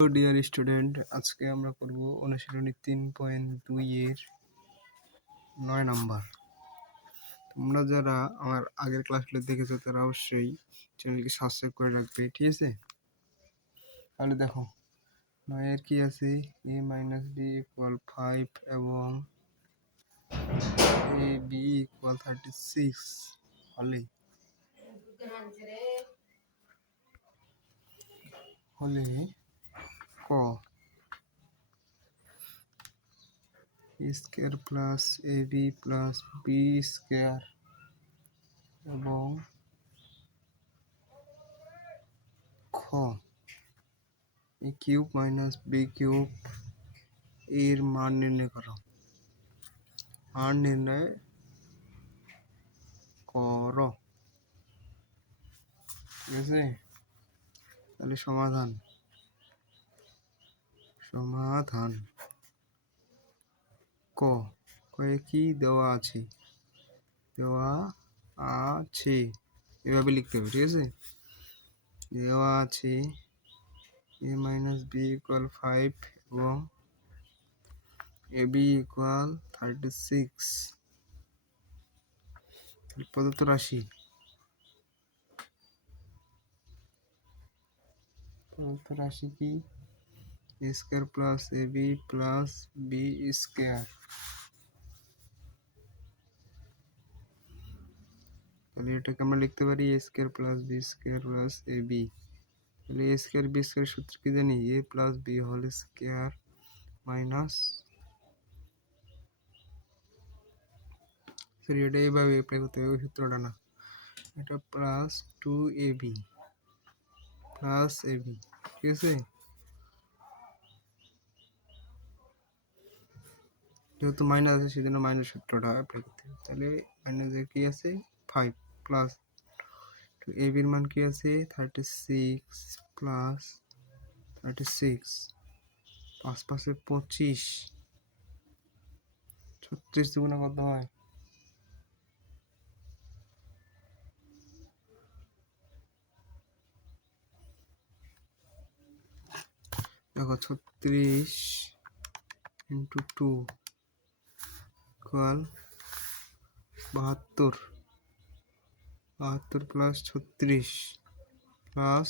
Hello dear student, আজকে আমরা করব অনুশীলনী 3.2 এর 9 নাম্বার। তোমরা যারা আমার আগের ক্লাসগুলো দেখেছো তারা অবশ্যই চ্যানেলকে সাবস্ক্রাইব করে রাখবে, ঠিক আছে? তাহলে দেখো 9 এর কি আছে, a - b = 5 এবং ab = 36 হলে ক square plus ab plus b square এবং খ a cube minus b cube এর মান নির্ণয় করো। মান নির্ণয় করো, ঠিক আছে? তাহলে সমাধান কয়ে কি দেওয়া আছে এভাবে লিখতে হবে, ঠিক আছে? দেওয়া আছে a - b = 5 এবং ab = 36। প্রদত্ত রাশি কি a square plus ab plus b square. তাহলে এটাকে আমরা লিখতে পারি a square plus b square plus ab। তাহলে a স্কয়ার বি স্কয়ার সূত্র কি জানি, a plus b whole square minus, sorry এটা এইভাবে অ্যাপ্লাই করতে হবে, ওই সূত্রটা না, এটা প্লাস 2ab প্লাস ab, ঠিক আছে? যেহেতু মাইনাস আছে সেজন্য মাইনাস সূত্রটা অ্যাপ্লাই করতে হবে। তাহলে মাইনাসে কি আছে 5 প্লাস টু ab এর মান কি আছে 36 প্লাস 36, 5 5 25, 36 দুগুণে কত হয়? দেখো 36 into 2 = 72, 72 plus 36 plus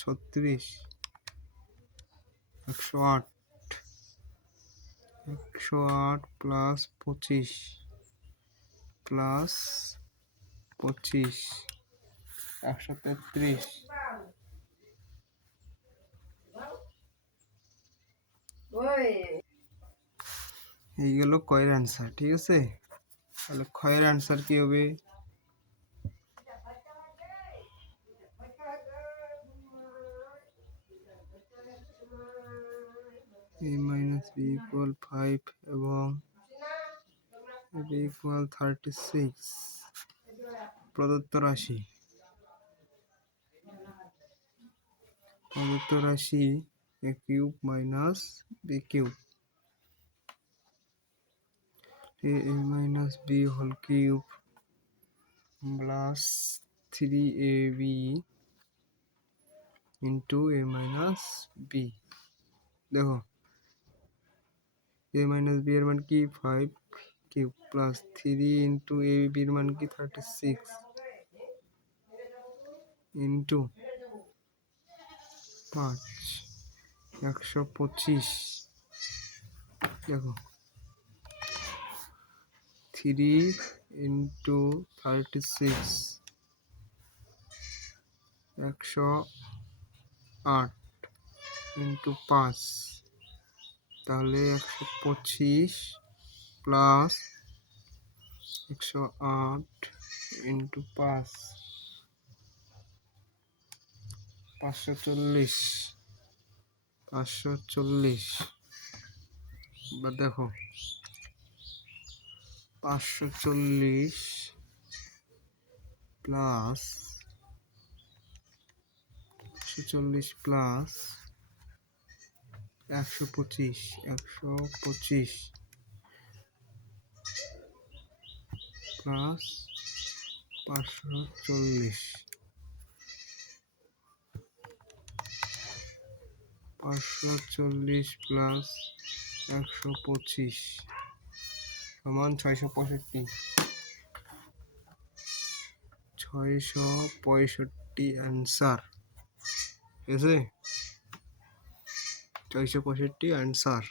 36 108, 108 plus 25 plus 25 133। এই গেল কয়ের অ্যান্সার, ঠিক আছে? তাহলে ক্ষয়ের অ্যান্সার কি হবে? a - b = 5 এবং ab = 36। প্রদত্ত রাশি a cube minus b cube, a - b whole cube plus 3ab into a - b। দেখো a - b এর মান কি 5 কিউব প্লাস 3 ইন্টু ab এর মান কি 36 ইন্টু 5 125। দেখো 3 ইন্টু 36 108 ইন্টু 5, তাহলে 125 প্লাস 108 ইন্টু 5 540। এবার দেখো 540 প্লাস 125 প্লাস 125 প্লাস 540, 540 প্লাস 125 সমান 665। 665 অ্যান্সার। ঠিক আছে, 665 অ্যান্সার।